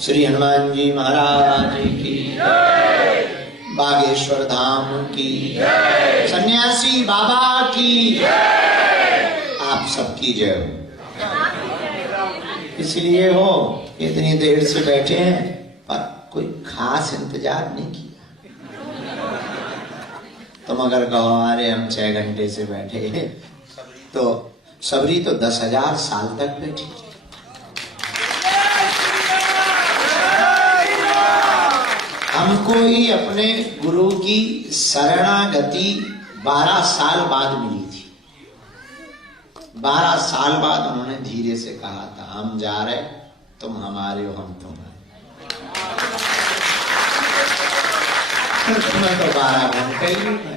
श्री हनुमान जी महाराज की, बागेश्वर धाम की, सन्यासी बाबा की, आप सबकी जय हो। इसलिए हो इतनी देर से बैठे हैं पर कोई खास इंतजार नहीं किया। तुम अगर कहो अरे हम 6 घंटे से बैठे तो सबरी तो 10,000 साल तक बैठी। हमको ही अपने गुरु की शरणागति 12 साल बाद मिली थी। 12 साल बाद उन्होंने धीरे से कहा था हम जा रहे, तुम हमारे हो हम तुम्हारे। तुम्हें तो 12 घंटे ही है।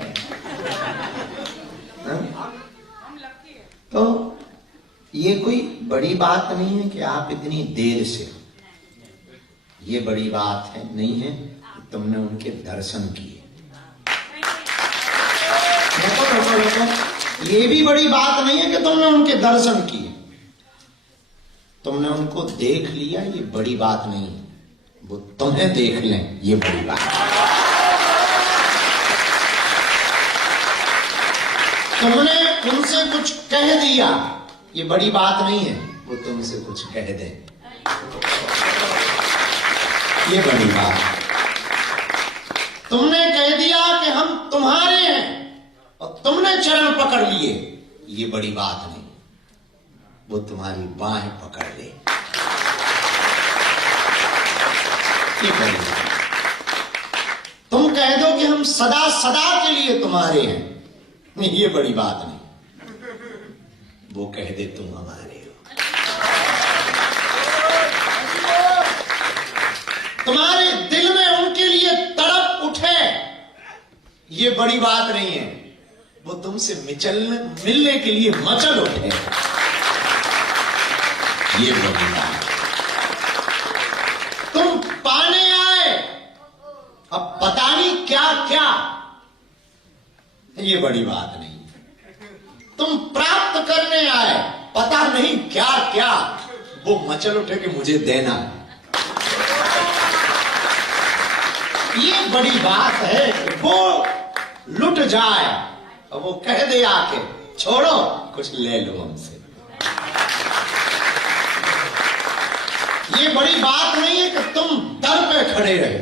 तो ये कोई बड़ी बात नहीं है कि आप इतनी देर से, ये बड़ी बात है नहीं है कि तुमने उनके दर्शन किए। देखो, ये भी बड़ी बात नहीं है कि तुमने उनके दर्शन किए, तुमने उनको देख लिया, ये बड़ी बात नहीं है। वो तुम्हें देख लें ये बड़ी बात है। तुमने उनसे कुछ कह दिया ये बड़ी बात नहीं है, वो तुमसे कुछ कह दे ये बड़ी बात है। तुमने कह दिया कि हम तुम्हारे हैं और तुमने चरण पकड़ लिए, ये बड़ी बात नहीं, वो तुम्हारी बाहें पकड़ ले, ये बड़ी बात। तुम कह दो कि हम सदा सदा के लिए तुम्हारे हैं, नहीं ये बड़ी बात नहीं, वो कह दे तुम हमारे हो। तुम्हारे दिल में उनके लिए तड़प उठे, ये बड़ी बात नहीं है, वो तुमसे मिलने के लिए मचल उठे, ये बड़ी बात। तुम पाने आए अब पता नहीं क्या क्या, ये बड़ी बात नहीं। तुम प्राप्त करने आए पता नहीं क्या क्या, वो मचल उठे कि मुझे देना, ये बड़ी बात है। वो लुट जाए और वो कह दे आके छोड़ो कुछ ले लो हमसे, ये बड़ी बात नहीं है कि तुम दर पे खड़े रहे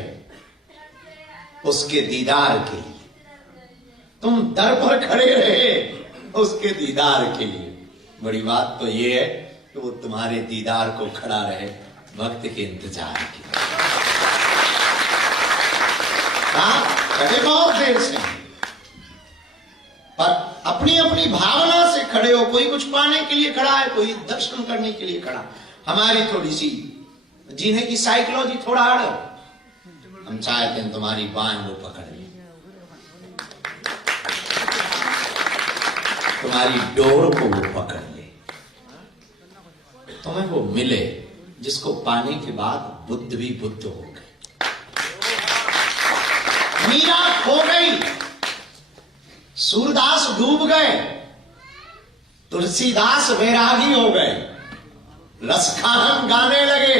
उसके दीदार के लिए, तुम दर पर खड़े रहे उसके दीदार के लिए। बड़ी बात तो ये है कि वो तुम्हारे दीदार को खड़ा रहे वक्त के इंतजार के। खड़े बहुत देर से पर अपनी अपनी भावना से खड़े हो, कोई कुछ पाने के लिए खड़ा है, कोई दर्शन करने के लिए खड़ा। हमारी थोड़ी सी जीने की साइकोलॉजी थोड़ा अड़, हम चाहते हैं तुम्हारी बाएं वो पकड़ ले, तुम्हारी डोर को वो पकड़ ले, तुम्हें वो मिले जिसको पाने के बाद बुद्ध भी बुद्ध हो गए, मीरा खो गई, सूरदास डूब गए, तुलसीदास वैरागी हो गए, रसखान गाने लगे,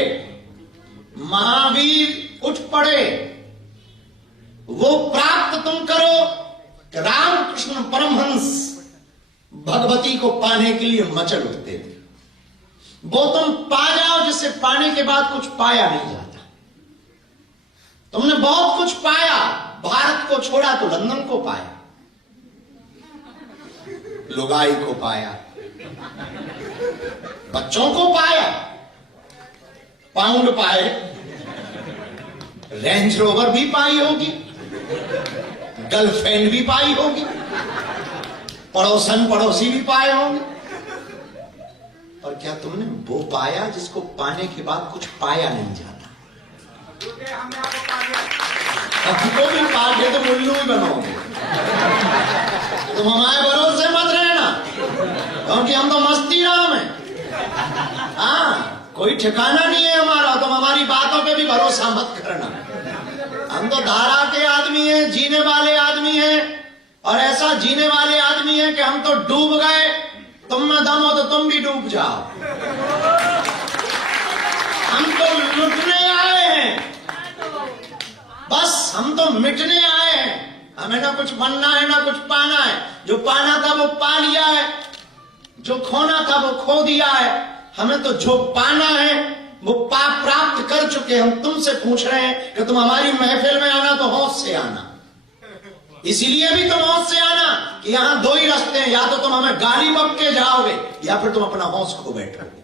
महावीर उठ पड़े। वो प्राप्त तुम करो कि रामकृष्ण परमहंस भगवती को पाने के लिए मचल उठते थे। वो तुम पा जाओ जिसे पाने के बाद कुछ पाया नहीं जाता। तुमने बहुत कुछ पाया, भारत को छोड़ा तो लंदन को पाया, लुगाई को पाया, बच्चों को पाया, पाउंड पाए, रेंज रोवर भी पाई होगी, गर्लफ्रेंड भी पाई होगी, पड़ोसन पड़ोसी भी पाए होंगे, और क्या तुमने वो पाया जिसको पाने के बाद कुछ पाया नहीं जाता? हमको भी पागे तो मुल्लू ही बनोगे। तुम हमारे भरोसे मत रहना, क्योंकि हम तो मस्ती राम है। हाँ, कोई ठिकाना नहीं है हमारा, तुम हमारी बातों पे भी भरोसा मत करना। हम तो धारा के आदमी हैं, जीने वाले आदमी हैं, और ऐसा जीने वाले आदमी हैं कि हम तो डूब गए, तुम में दम हो तो तुम भी डूब जाओ। हम तो लुटने आए तो मिटने आए हैं, हमें ना कुछ बनना है ना कुछ पाना है। जो पाना था वो पा लिया है, जो खोना था वो खो दिया है। हमें तो जो पाना है वो प्राप्त कर चुके। हम तुमसे पूछ रहे हैं कि तुम हमारी महफिल में आना तो होश से आना। इसीलिए भी तुम होश से आना कि यहां दो ही रास्ते हैं, या तो तुम हमें गाली बक के जाओगे या फिर तुम अपना होश खो बैठोगे।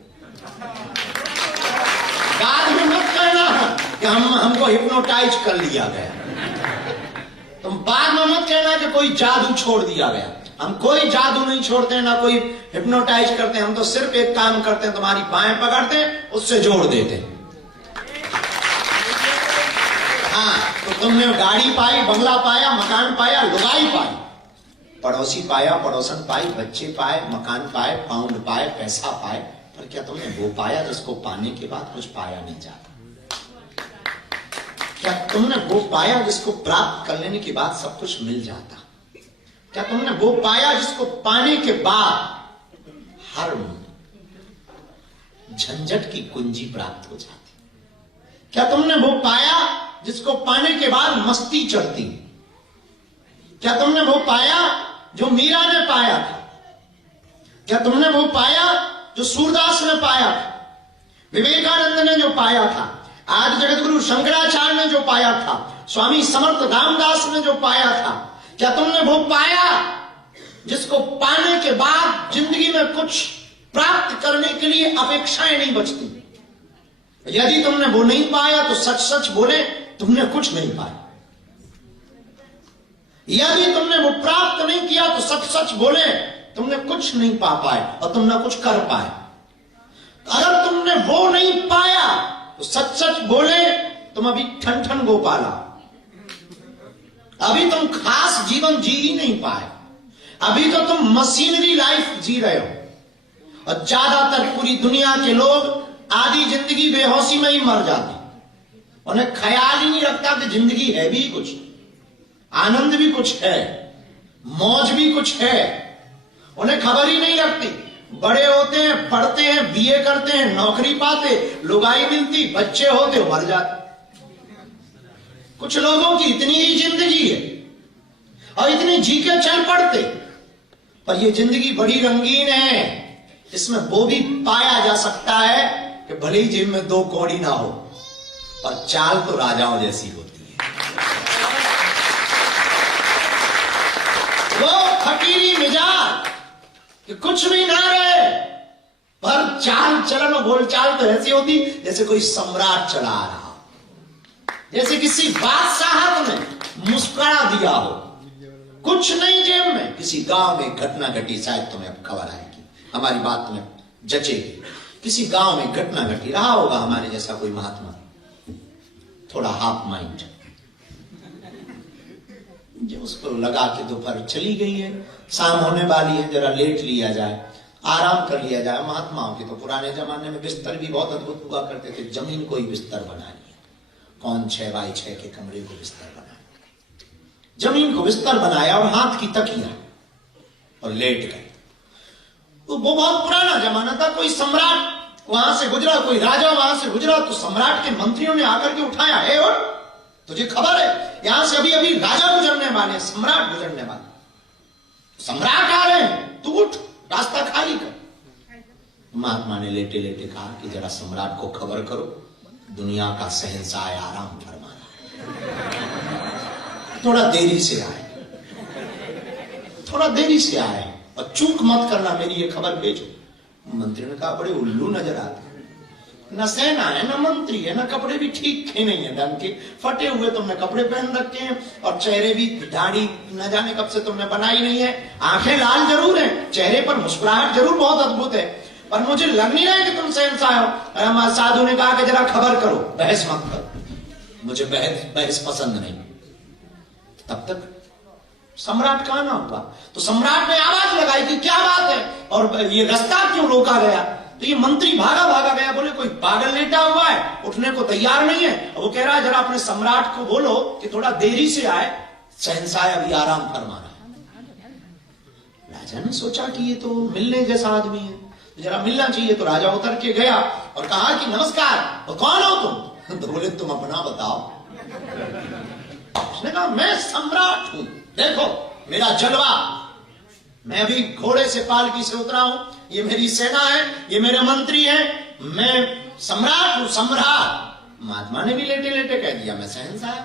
बाद में मत कहना कि हमको हिप्नोटाइज कर लिया गया। तुम बाद में मत कहना कि कोई जादू छोड़ दिया गया। हम कोई जादू नहीं छोड़ते हैं, ना कोई हिप्नोटाइज करते हैं। हम तो सिर्फ एक काम करते हैं, तुम्हारी बाहें पकड़ते हैं, उससे जोड़ देते हैं। हाँ, तो तुमने गाड़ी पाई, बंगला पाया, मकान पाया, लुगाई पाई, पड़ोसी पाया, पड़ोसन पाई, बच्चे पाए, मकान पाए, पाउंड पाए, पैसा पाए, पर क्या तुमने वो पाया जिसको पाने के बाद कुछ पाया नहीं जाता? क्या तुमने वो पाया जिसको प्राप्त कर लेने के बाद सब कुछ मिल जाता? क्या तुमने वो पाया जिसको पाने के बाद हर झंझट की कुंजी प्राप्त हो जाती? क्या तुमने वो पाया जिसको पाने के बाद मस्ती चढ़ती? क्या तुमने वो पाया जो मीरा ने पाया था? क्या तुमने वो पाया जो सूरदास ने पाया था, विवेकानंद ने जो पाया था, आज जगत गुरु शंकराचार्य ने जो पाया था, स्वामी समर्थ रामदास ने जो पाया था? क्या तुमने वो पाया जिसको पाने के बाद जिंदगी में कुछ प्राप्त करने के लिए अपेक्षाएं नहीं बचती? यदि तुमने वो नहीं पाया तो सच सच बोले, तुमने कुछ नहीं पाया। यदि तुमने वो प्राप्त नहीं किया तो सच सच बोले, तुमने कुछ नहीं पा पाए और तुम ना कुछ कर पाए। अगर तुमने वो नहीं पाया तो सच सच बोले, तुम अभी ठन ठन गोपाला, अभी तुम खास जीवन जी ही नहीं पाए। अभी तो तुम मशीनरी लाइफ जी रहे हो। और ज्यादातर पूरी दुनिया के लोग आधी जिंदगी बेहोशी में ही मर जाते। उन्हें ख्याल ही नहीं रखता कि जिंदगी है भी कुछ, आनंद भी कुछ है, मौज भी कुछ है। उन्हें खबर ही नहीं रखती। बड़े होते हैं, पढ़ते हैं, बीए करते हैं, नौकरी पाते, लुगाई मिलती, बच्चे होते, मर जाते। कुछ लोगों की इतनी ही जिंदगी है और इतनी जी के चल पड़ते। पर ये जिंदगी बड़ी रंगीन है, इसमें वो भी पाया जा सकता है कि भले ही जेब में 2 कौड़ी ना हो, पर चाल तो राजाओं जैसी होती है। वो फकीरी मिजाज कि कुछ भी ना रहे, पर चाल चलन और बोलचाल तो ऐसी होती जैसे कोई सम्राट चला आ रहा, जैसे किसी बादशाह ने मुस्कुरा दिया हो। कुछ नहीं जेब में। किसी गांव में घटना घटी, शायद तुम्हें अब खबर आएगी, हमारी बात तुम्हें जचेगी। किसी गांव में घटना घटी, रहा होगा हमारे जैसा कोई महात्मा, थोड़ा हाफ माइंड, जो उसको लगा के दोपहर चली गई है, शाम होने वाली है, जरा लेट लिया जाए, आराम कर लिया जाए। महात्माओं के तो पुराने जमाने में बिस्तर भी बहुत अद्भुत हुआ करते थे। जमीन को ही बिस्तर बना लिया। कौन 6x6 के कमरे को बिस्तर बनाया, जमीन को बिस्तर बनाया और हाथ की तकिया और लेट गए। तो वो बहुत पुराना जमाना था। कोई सम्राट वहां से गुजरा, कोई राजा वहां से गुजरा, तो सम्राट के मंत्रियों ने आकर के उठाया, है और तुझे खबर है यहां से अभी अभी राजा गुजरने वाले, सम्राट गुजरने वाले, सम्राट आ रहे हैं, तू उठ, रास्ता खाली कर। महात्मा ने लेटे लेटे कहा कि जरा सम्राट को खबर करो, दुनिया का शहंशाह आराम फरमा रहा है, थोड़ा देरी से आए, थोड़ा देरी से आए, और चूक मत करना, मेरी ये खबर भेजो। मंत्री ने कहा बड़े उल्लू नजर आते, न सेना है न मंत्री है, न कपड़े भी ठीक थे नहीं है ढंग के, फटे हुए तुमने कपड़े पहन रखे हैं, और चेहरे भी, दाढ़ी न जाने कब से तुमने बनाई नहीं है, आंखें लाल जरूर है, चेहरे पर मुस्कुराहट जरूर बहुत अद्भुत है, पर मुझे लग नहीं रहा है कि तुम शहंशाह हो। साधु ने कहा कि जरा खबर करो, बहस मत करो, मुझे बहस पसंद नहीं। तब तक सम्राट का ना हुआ, तो सम्राट ने आवाज लगाई कि क्या बात है, और ये रास्ता क्यों रोका गया? तो ये मंत्री भागा भागा गया, बोले कोई पागल लेटा हुआ है, उठने को तैयार नहीं है। वो कह रहा है जरा अपने सम्राट को बोलो कि थोड़ा देरी से आए, शहंशाह अभी आराम फरमा रहा है। राजा ने सोचा कि ये तो मिलने जैसा आदमी है, जरा मिलना चाहिए। तो राजा उतर के गया और कहा कि नमस्कार, कौन हो तुम? तो बोले तुम अपना बताओ। उसने कहा मैं सम्राट हूं, देखो मेरा जलवा, मैं अभी घोड़े से पालकी से उतरा हूं, ये मेरी सेना है, ये मेरे मंत्री हैं, मैं सम्राट हूं, सम्राट। महात्मा ने भी लेटे लेटे कह दिया मैं शहंशाह।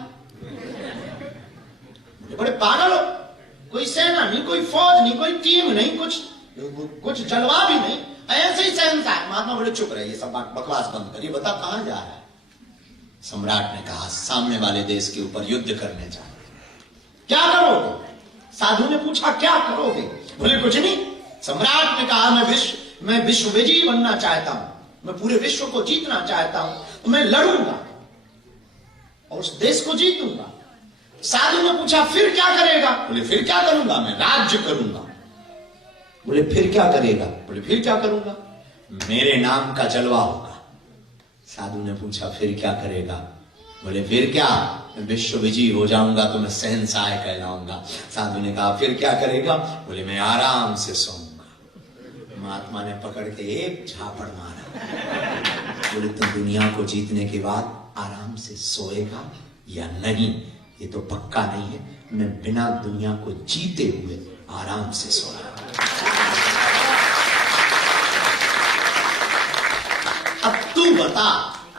बड़े पागल हो, कोई सेना नहीं, कोई फौज नहीं, कोई टीम नहीं, कुछ जलवा भी नहीं, ऐसे ही शहंशाह। महात्मा बड़े चुप रहे, ये सब बकवास बंद करिए, बता कहां जा रहा है। सम्राट ने कहा सामने वाले देश के ऊपर युद्ध करने जा रहे। क्या करोगे? साधु ने पूछा क्या करोगे? बोले कुछ नहीं। सम्राट ने कहा मैं विश्व विजयी बनना चाहता हूं, मैं पूरे विश्व को जीतना चाहता हूं, तो मैं लड़ूंगा और उस देश को जीतूंगा। साधु ने पूछा फिर क्या करेगा? बोले फिर क्या करूंगा, मैं राज्य करूंगा। बोले फिर क्या करेगा? बोले फिर क्या करूंगा, मेरे नाम का जलवा होगा। साधु ने पूछा फिर क्या करेगा? बोले फिर क्या, मैं विश्व विजयी हो जाऊंगा तो मैं शहंशाह कहलाऊंगा। साधु ने कहा फिर क्या करेगा? बोले मैं आराम से सोऊंगा। महात्मा ने पकड़ के एक झापड़ मारा। बोले तुम दुनिया को जीतने के बाद आराम से सोएगा या नहीं? ये तो पक्का नहीं है, मैं बिना दुनिया को जीते हुए आराम से सोया। अब तू बता,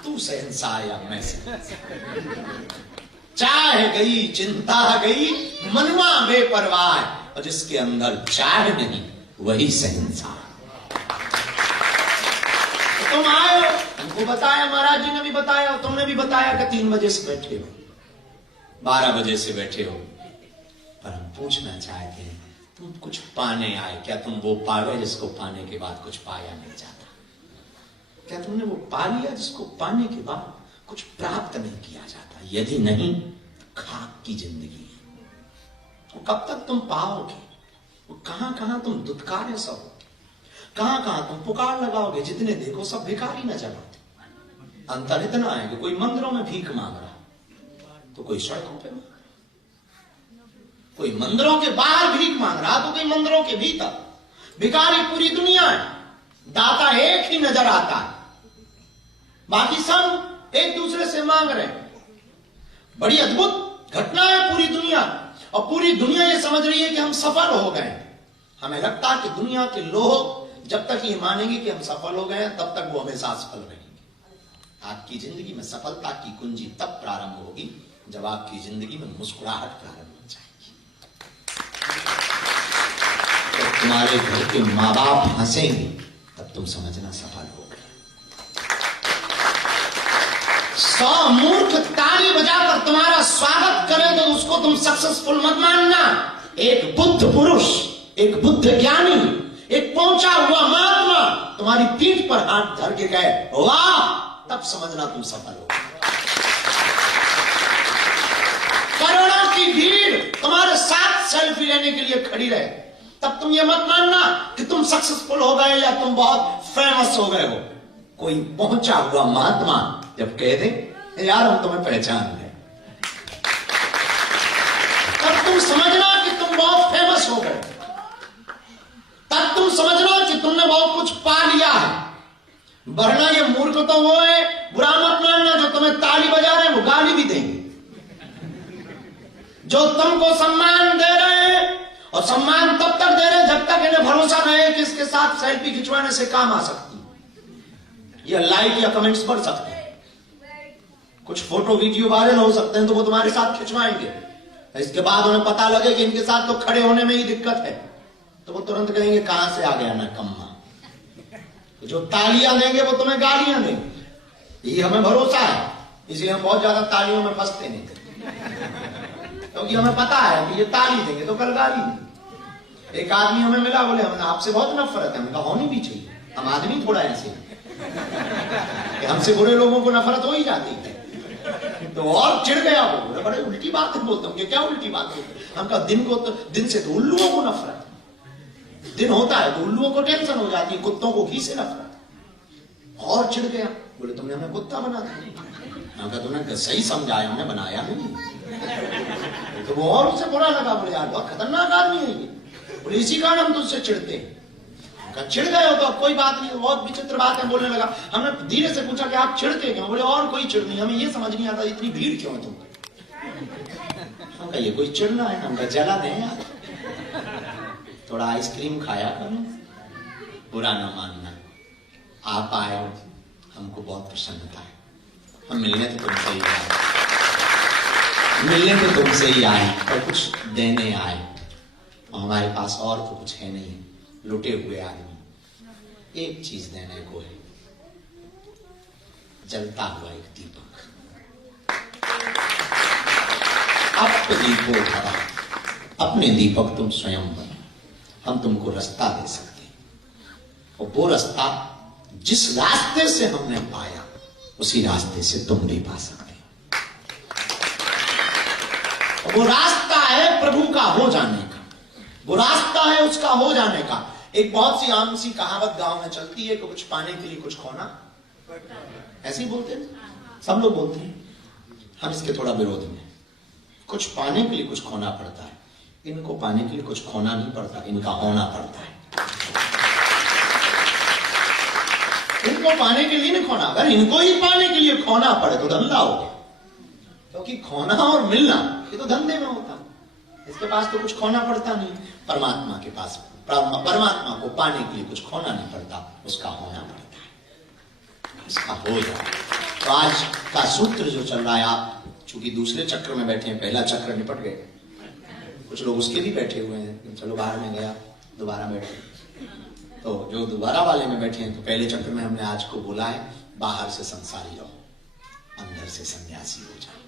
तू शहंशाह या मैं शहंशाह? चाह गई चिंता गई, मनवा बेपरवाह, और जिसके अंदर चाह नहीं वही शहंशाह। तुम आए हो, हमको बताया, महाराज जी ने भी बताया, तुमने भी बताया कि 3 बजे से बैठे हो, 12 बजे से बैठे हो, पर हम पूछना चाहते हैं तुम कुछ पाने आए क्या? तुम वो पा गए जिसको पाने के बाद कुछ पाया नहीं जाता? क्या तुमने वो पा लिया जिसको पाने के बाद कुछ प्राप्त नहीं किया जाता? यदि नहीं, खाक की जिंदगी है, वो कब तक तुम पाओगे? वो कहां कहां तुम दुत्कारे सब, कहां कहां तुम पुकार लगाओगे? जितने देखो सब भिखारी नजर आते। अंतर इतना है कि कोई मंदिरों में भीख मांग रहा, तो कोई सड़कों पे मांग रहा, कोई मंदिरों के बाहर भीख मांग रहा, तो कोई मंदिरों के भीतर। भिखारी पूरी दुनिया है, दाता एक ही नजर आता है, बाकी सब एक दूसरे से मांग रहे हैं। बड़ी अद्भुत घटना है पूरी दुनिया, और पूरी दुनिया ये समझ रही है कि हम सफल हो गए। हमें लगता है कि दुनिया के लोग जब तक ये मानेंगे कि हम सफल हो गए तब तक वो हमेशा असफल रहेंगे। आपकी जिंदगी में सफलता की कुंजी तब प्रारंभ होगी जब आपकी जिंदगी में मुस्कुराहट प्रारंभ हो जाएगी। जब तुम्हारे घर के माँ बाप हंसेंगे तब तुम समझना सफल हो गए। 100 मूर्ख ताली बजाकर तुम्हारा स्वागत करें तो उसको तुम सक्सेसफुल मत मानना। एक बुद्ध पुरुष, एक बुद्ध ज्ञानी, एक पहुंचा हुआ महात्मा तुम्हारी पीठ पर हाथ धर के कहे वाह, तब समझना तुम सफल हो। करोड़ों की भीड़ तुम्हारे साथ सेल्फी लेने के लिए खड़ी रहे, तब तुम ये मत मानना कि तुम सक्सेसफुल हो गए या तुम बहुत फेमस हो गए हो। कोई पहुंचा हुआ महात्मा जब कह दे यार हम तुम्हें पहचान गए, तब तुम समझना कि तुम बहुत फेमस हो गए, तब तुम समझना कि तुमने बहुत कुछ पा लिया है। वरना ये मूर्ख तो वो है, बुरा मत मानना, जो तुम्हें ताली बजा रहे हैं वो गाली भी देंगे। जो तुमको सम्मान दे रहे हैं, और सम्मान तब तक दे रहे हैं जब तक इन्हें भरोसा रहे कि इसके साथ सेल्फी खिंचवाने से काम आ सकती है, या लाइक या कमेंट्स बढ़ सकते हैं, कुछ फोटो वीडियो वायरल हो सकते हैं, तो वो तुम्हारे साथ खिंचवाएंगे। इसके बाद उन्हें पता लगे कि इनके साथ तो खड़े होने में ही दिक्कत है, तो वो तुरंत कहेंगे कहां से आ गया ना कम्मा। तो जो तालियां देंगे वो तुम्हें गालियां देंगे। ये हमें भरोसा है, इसलिए हम बहुत ज्यादा तालियों में फंसते नहीं, क्योंकि हमें पता है कि ये ताली देंगे तो कल गाली देंगे। एक आदमी हमें मिला, बोले हमें आपसे बहुत नफरत है। हमने कहा होनी भी चाहिए, हम आदमी थोड़ा ऐसे हैं, हमसे बुरे लोगों को नफरत हो ही जाती है। तो और चिढ़ गया वो, बोले बड़े उल्टी बात है बोलते हैं। क्या उल्टी बात है? हम कहा दिन से तो उल्लुओं को नफरत, दिन होता है तो उल्लुओं को टेंशन हो जाती है, कुत्तों को घी से नफरत। और चिढ़ गया, बोले तुमने हमें कुत्ता बना दिया। कहा तुमने सही समझाया, हमने बनाया नहीं। तो वो और उससे बुरा लगा, बोले यार बहुत खतरनाक आदमी है ये, बोले इसी कारण हम तुझसे चिढ़ते हैं। चिढ़ गए हो तो अब कोई बात नहीं, बहुत विचित्र बात है बोलने लगा। हमने धीरे से पूछा कि आप चिढ़ते क्यों? बोले और कोई चिढ़ नहीं, हमें ये समझ नहीं आता इतनी भीड़ क्यों है तुम। ये कोई चिढ़ना है? हमका जला नहीं यार, थोड़ा आइसक्रीम खाया करो, बुरा ना मानना। आप आए हो, हमको बहुत प्रसन्नता है। हम मिलने तो तुमसे ही आए, मिलने तो तुमसे ही आए, और कुछ देने आए। हमारे पास और तो कुछ है नहीं, लुटे हुए आदमी। एक चीज देने को है, जलता हुआ एक दीपक। दीपो भवा, अपने दीपक तुम स्वयं बनो। हम तुमको रास्ता दे सकते हैं, और वो रास्ता जिस रास्ते से हमने पाया उसी रास्ते से तुम भी पा सकते हो। वो रास्ता है प्रभु का हो जाने का, वो रास्ता है उसका हो जाने का। एक बहुत सी आम सी कहावत गांव में चलती है कि कुछ पाने के लिए कुछ खोना, ऐसे ही बोलते हैं, सब लोग बोलते हैं। हम इसके थोड़ा विरोध में, कुछ पाने के लिए कुछ खोना पड़ता है। इनको पाने के लिए कुछ खोना नहीं पड़ता, इनका होना पड़ता है। इनको पाने के लिए नहीं खोना, अगर इनको ही पाने के लिए खोना पड़े तो धंधा हो गया, क्योंकि खोना और मिलना ये तो धंधे में होता है। इसके पास तो कुछ खोना पड़ता नहीं। परमात्मा के पास, परमात्मा को पाने के लिए कुछ खोना नहीं पड़ता, उसका होना पड़ता है, उसका हो जाए। तो आज का सूत्र जो चल रहा है, आप चूंकि दूसरे चक्र में बैठे हैं, पहला चक्र निपट गए, कुछ लोग उसके भी बैठे हुए हैं, चलो बाहर में गया दोबारा बैठे। तो जो दोबारा वाले में बैठे हैं, तो पहले चक्र में हमने आज को बोला है, बाहर से संसारी रहो, अंदर से सन्यासी हो जाओ।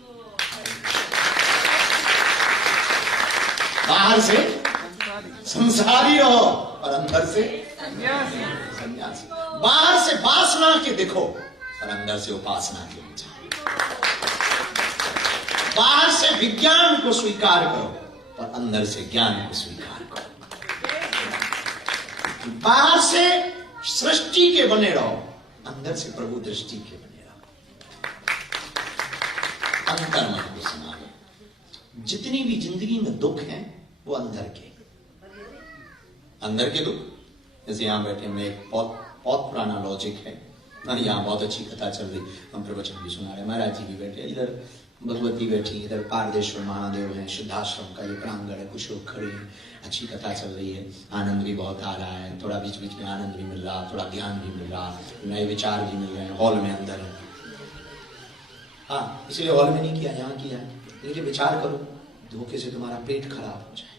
बाहर से संसारी रहो और अंदर से सन्यासी। बाहर से वासना के देखो और अंदर से उपासना के हो जाओ। बाहर से विज्ञान को स्वीकार करो और अंदर से ज्ञान को स्वीकार करो। बाहर से सृष्टि के बने रहो, अंदर से प्रभु दृष्टि के बने रहो। अंतर मन को संभालो। जितनी भी जिंदगी में दुख हैं वो अंदर के दुख। जैसे यहां बैठे में एक बहुत पुराना लॉजिक है, यहाँ बहुत अच्छी कथा चल रही, हम प्रवचन भी सुना रहे, महाराज जी भी बैठे, इधर भगवती बैठी, इधर पारदेश्वर महादेव हैं, शुद्धाश्रम का ये प्रांगण है, कुछ लोग खड़े हैं, अच्छी कथा चल रही है, आनंद भी बहुत आ रहा है, थोड़ा बीच बीच में आनंद भी मिल रहा, थोड़ा ज्ञान भी मिल रहा, नए विचार भी मिल रहे हैं। हॉल में अंदर है, हाँ, इसलिए हॉल में नहीं किया, यहाँ किया। देखिए विचार करो, धोखे से तुम्हारा पेट खराब हो जाए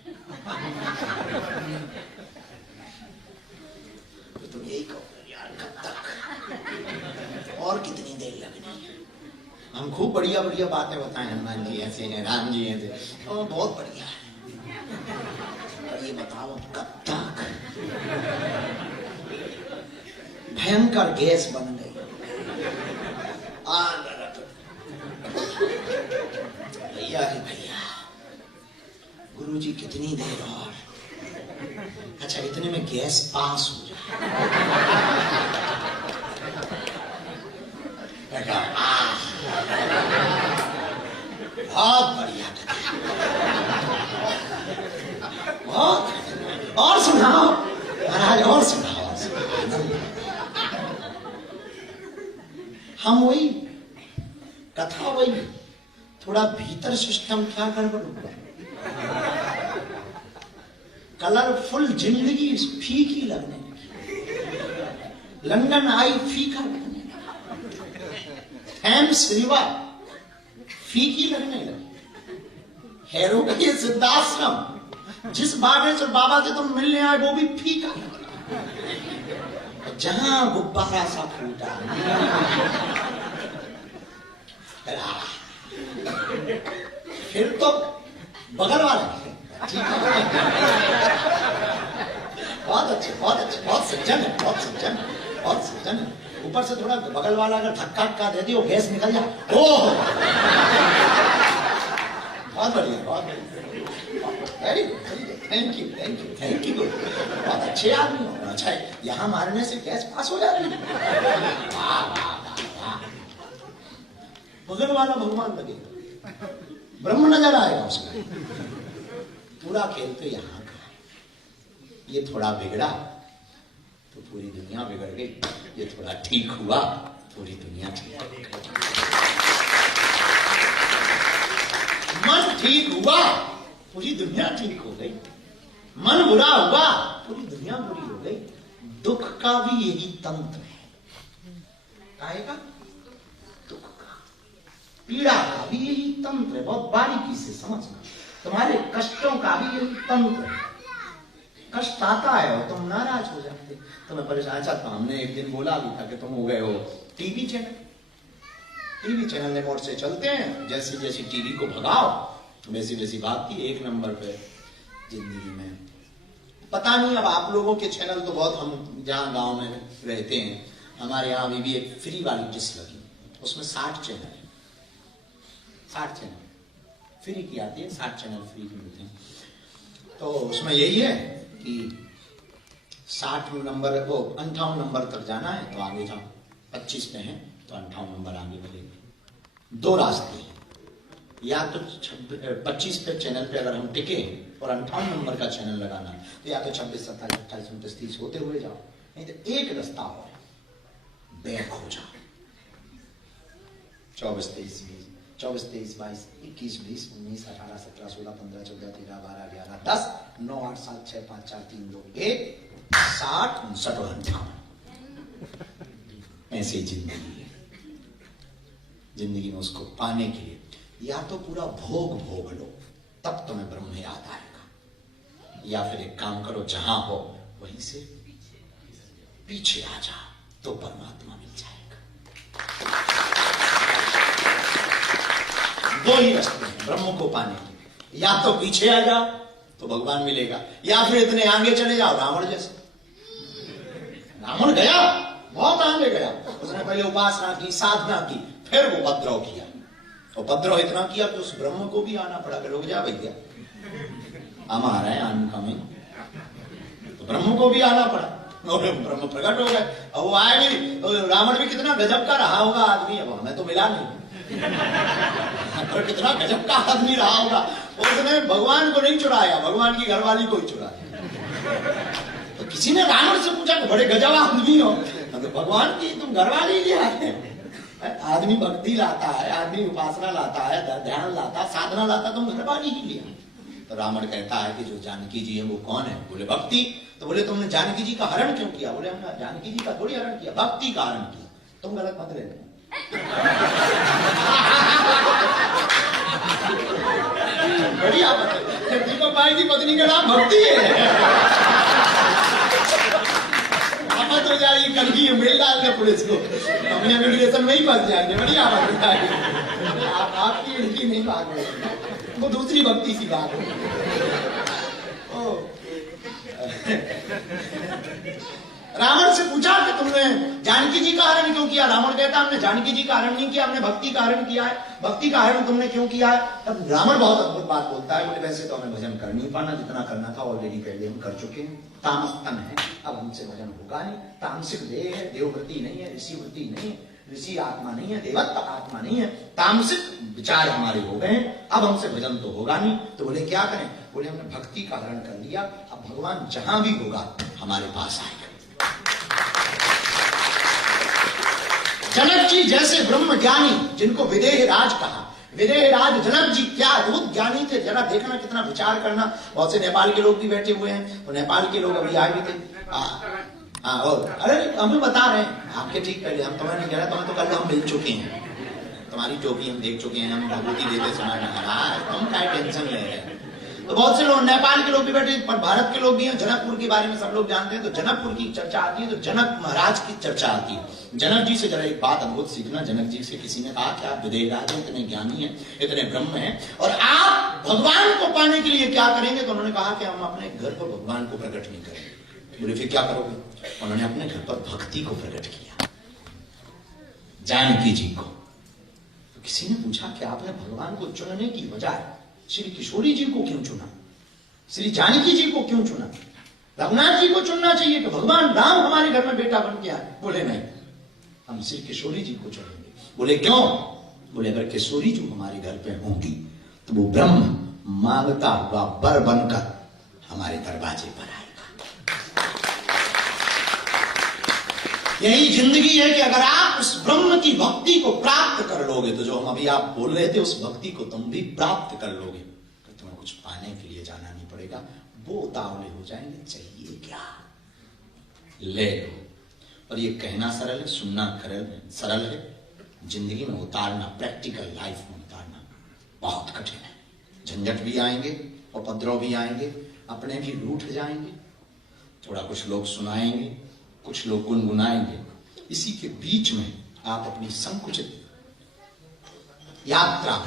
तो तुम यही कहो, यार कब तक और कितनी देर लगनी है। हम खूब बढ़िया बढ़िया बातें बताएं, हनुमान जी ऐसे हैं, राम जी ऐसे, बहुत बढ़िया है, और ये बताओ कब तक। भयंकर गैस बन गई, भैया रे भैया, गुरुजी कितनी देर और, अच्छा इतने में गैस पास हो जाए। बहुत बढ़िया, बहुत और सुनाओ महाराज, और सुनाओ। हम वही कथा, वही थोड़ा भीतर सिस्टम क्या गड़बड़ हुआ। कलरफुल जिंदगी फीकी लगने लगी, लंदन आई फीका लगने लगा, थैम्स रिवर फीकी लगने लगी, हेरो के सिद्धाश्रम जिस बागेश्वर बाबा से तुम मिलने आए वो भी फीका लगा, जहां गुब्बारा सा फूटा फिर तो बगल वाले बहुत अच्छे, बहुत अच्छे, बहुत सज्जन है, बहुत सज्जन, बहुत सज्जन है। ऊपर से थोड़ा बगल वाला अगर धक्का दे दियो, गैस निकल जाए, ओह बहुत बढ़िया, बहुत बढ़िया, very good, thank you, thank you, thank you, बहुत अच्छे आदमी हो। अच्छा यहाँ मारने से गैस पास हो जाती है, बगल वाला भगवान लगे, ब्रह्म नजर आएगा उसमें। पूरा खेल तो यहाँ का है, ये थोड़ा बिगड़ा तो पूरी दुनिया बिगड़ गई, ये थोड़ा ठीक हुआ पूरी दुनिया ठीक हो गई। मन ठीक हुआ पूरी दुनिया ठीक हो गई, मन बुरा हुआ पूरी दुनिया बुरी हो गई। दुख का भी यही तंत्र है। काहे का? दुख का, पीड़ा का भी यही तंत्र है। बहुत बारीकी से समझना। तुम्हारे कष्टों का भी यही तंत्र है। कष्ट आता है और तुम नाराज हो जाते, तुम्हें परेशान। चाहता हमने एक दिन बोला भी था कि तुम हो गए हो TV channel. TV channel remote से चलते हैं, जैसी जैसी टीवी को भगाओ वैसी वैसी भागती। एक नंबर पे जिंदगी में पता नहीं। अब आप लोगों के चैनल तो बहुत, हम जहां गांव में रहते हैं, हमारे यहाँ अभी भी एक फ्री वाली डिश लगी, उसमें 60 चैनल है। 60 चैनल फ्री की आती है, 60 चैनल फ्री की मिलते हैं। तो उसमें यही है कि 60 नंबर, वो 58 नंबर तक जाना है तो आगे जाओ, 25 पे हैं तो 58 नंबर आगे बढ़ेगा। 2 रास्ते हैं, या तो 25 पे चैनल पे अगर हम टिके और 58 नंबर का चैनल लगाना, तो या तो 26, 27, 28, 29, 30 होते हुए जाओ, नहीं तो एक रास्ता और है, बैक हो जाओ। 24, 23, 20, 24, 23, 22, 21, 20, 19, 18, 17, 16, 15, 14, 13, 12, 11, 10, 9, 8, 7, 6, 5, 4, 3, 2, 1, 60, 59 और 58। ऐसी जिंदगी है। जिंदगी में उसको पाने के लिए या तो पूरा भोग लो, तब तुम्हें ब्रह्म याद आएगा, या फिर एक काम करो, जहां हो वहीं से पीछे आ जाओ तो परमात्मा मिल जाएगा। 2 ही रास्ते हैं ब्रह्म को पाने के, या तो पीछे आ जाओ तो भगवान मिलेगा, या फिर इतने आगे चले जाओ रावण जैसे। रावण गया, बहुत आगे गया, उसने पहले उपासना की, साधना की, फिर वो उपद्रव किया। उपद्रव इतना किया कि उस ब्रह्म को भी आना पड़ा कि रुक जा भैया, हम आ रहे हैं, अनकमिंग। तो ब्रह्म को भी आना पड़ा और ब्रह्म प्रकट हो गए। और वो आए भी, तो रावण भी कितना गजब का रहा होगा आदमी, अब हमें तो मिला नहीं, पर कितना गजब का आदमी रहा होगा। उसने भगवान को नहीं चुराया, भगवान की घरवाली को ही चुराया। तो किसी ने रावण से पूछा कि बड़े गजब आदमी हो, तो भगवान की तुम घरवाली ले आते हैं। आदमी भक्ति लाता है, आदमी उपासना लाता है, ध्यान लाता है, साधना लाता, तुम घरवाली ही लिया। तो रावण कहता है कि जो जानकी जी है वो कौन है? बोले भक्ति। तो बोले तुमने जानकी जी का हरण क्यों किया? बोले हमने जानकी जी का थोड़ी हरण किया, भक्ति का हरण किया। तुम गलत मत लेना। बढ़िया दीपक भाई की पत्नी का नाम भक्ति है। तो जाएगी कल की मेल डाल दे पुलिस को, अपने इमिग्रेशन में ही फंस जाएंगे। बढ़िया बात है, आपकी इनकी नहीं बात है, वो दूसरी भक्ति की बात है। रावण से पूछा कि तुमने जानकी जी का हरण क्यों किया? रावण कहता हमने जानकी जी का हरण नहीं किया, हमने भक्ति का हरण किया है। भक्ति का हरण तुमने क्यों किया है? तब रावण बहुत अद्भुत बात बोलता है, बोले वैसे तो हमें भजन कर नहीं पाना, जितना करना था ऑलरेडी पहले हम कर चुके हैं। तामस तन है, अब हमसे भजन होगा नहीं। तामसिक देह है, देववृत्ति नहीं है, ऋषि वृत्ति नहीं है, ऋषि आत्मा नहीं है, देवत्व आत्मा नहीं है, तामसिक विचार हमारे हो गए हैं, अब हमसे भजन तो होगा नहीं। तो बोले क्या करें? बोले हमने भक्ति का हरण कर लिया, अब भगवान जहां भी होगा हमारे पास आएगा। जनक जी जैसे ब्रह्म ज्ञानी, जिनको विदेह राज कहा, विदेह राज जनक जी क्या अद्भुत ज्ञानी थे। जरा देखना, कितना विचार करना। बहुत से नेपाल के लोग भी बैठे हुए हैं, तो नेपाल के लोग अभी आए भी थे। और अरे हम बता रहे हैं आपके, ठीक कर लिया, हम तुम्हें नहीं कह रहे, तुम्हें तो कल हम मिल चुके हैं, तुम्हारी टोपी हम देख चुके हैं, हम भगवती देते समय तुम क्या टेंशन ले रहे हैं। तो बहुत से लोग, नेपाल के लोग भी बैठे, पर भारत के लोग भी हैं। जनकपुर के बारे में सब लोग जानते हैं, तो जनकपुर की चर्चा आती है तो जनक महाराज की चर्चा आती है। जनक जी से जरा एक बात अद्भुत सीखना। जनक जी से किसी ने कहा कि आप विदेह राज हैं, इतने ज्ञानी हैं, इतने ब्रह्म हैं, और आप भगवान को पाने के लिए क्या करेंगे? तो उन्होंने कहा कि हम अपने घर पर भगवान को प्रकट नहीं करेंगे। बोले फिर क्या करोगे? उन्होंने अपने घर पर भक्ति को प्रकट किया, जानकी जी को। तो किसी ने पूछा कि आपने भगवान को चुनने की बजाय श्री किशोरी जी को क्यों चुना, श्री जानकी जी को क्यों चुना? रघुनाथ जी को चुनना चाहिए कि भगवान राम हमारे घर में बेटा बन के आए। बोले नहीं, हम श्री किशोरी जी को चुनेंगे। बोले क्यों? बोले अगर किशोरी जी हमारे घर पे होंगी तो वो ब्रह्म मांगता हुआ बर बनकर हमारे दरवाजे पर आएगा। यही जिंदगी है कि अगर आप उस ब्रह्म की भक्ति को प्राप्त कर लोगे, तो जो हम अभी आप बोल रहे थे, उस भक्ति को तुम भी प्राप्त कर लोगे। कुछ पाने के लिए जाना नहीं पड़ेगा, वो उतावले हो जाएंगे, चाहिए क्या ले लो। और ये कहना सरल है, सुनना सरल है, जिंदगी में उतारना, प्रैक्टिकल लाइफ में उतारना बहुत कठिन है। झंझट भी आएंगे, उपद्रव भी आएंगे, अपने भी रूठ जाएंगे, थोड़ा कुछ लोग सुनाएंगे, कुछ लोग गुनगुनाएंगे। इसी के बीच में आप अपनी संकुचित यात्रा,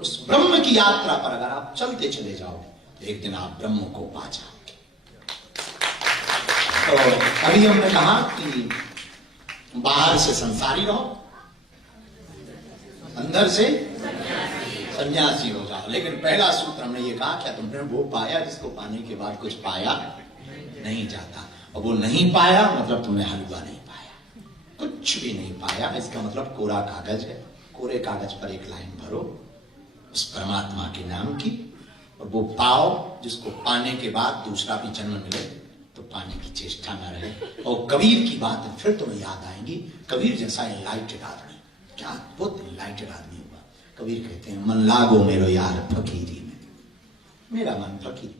उस ब्रह्म की यात्रा पर अगर आप चलते चले जाओगे तो एक दिन आप ब्रह्म को पा जाओगे। तो अभी हमने कहा कि बाहर से संसारी रहो, अंदर से सन्यासी हो जाओ। लेकिन पहला सूत्र हमने ये कहा, क्या तुमने वो पाया जिसको पाने के बाद कुछ पाया नहीं जाता? और वो नहीं पाया मतलब तुमने हलवा नहीं पाया, कुछ भी नहीं पाया। इसका मतलब कोरा कागज है, कोरे कागज पर एक लाइन भरो उस परमात्मा के नाम की, और वो पाओ जिसको पाने के बाद दूसरा भी जन्म मिले तो पाने की चेष्टा न रहे। और कबीर की बात फिर तुम्हें याद आएंगी, कबीर जैसा एनलाइटेड आदमी, क्या बहुत एनलाइटेड आदमी हुआ। कबीर कहते हैं, मन लागो मेरो यार फकीरी में, मेरा मन फकीर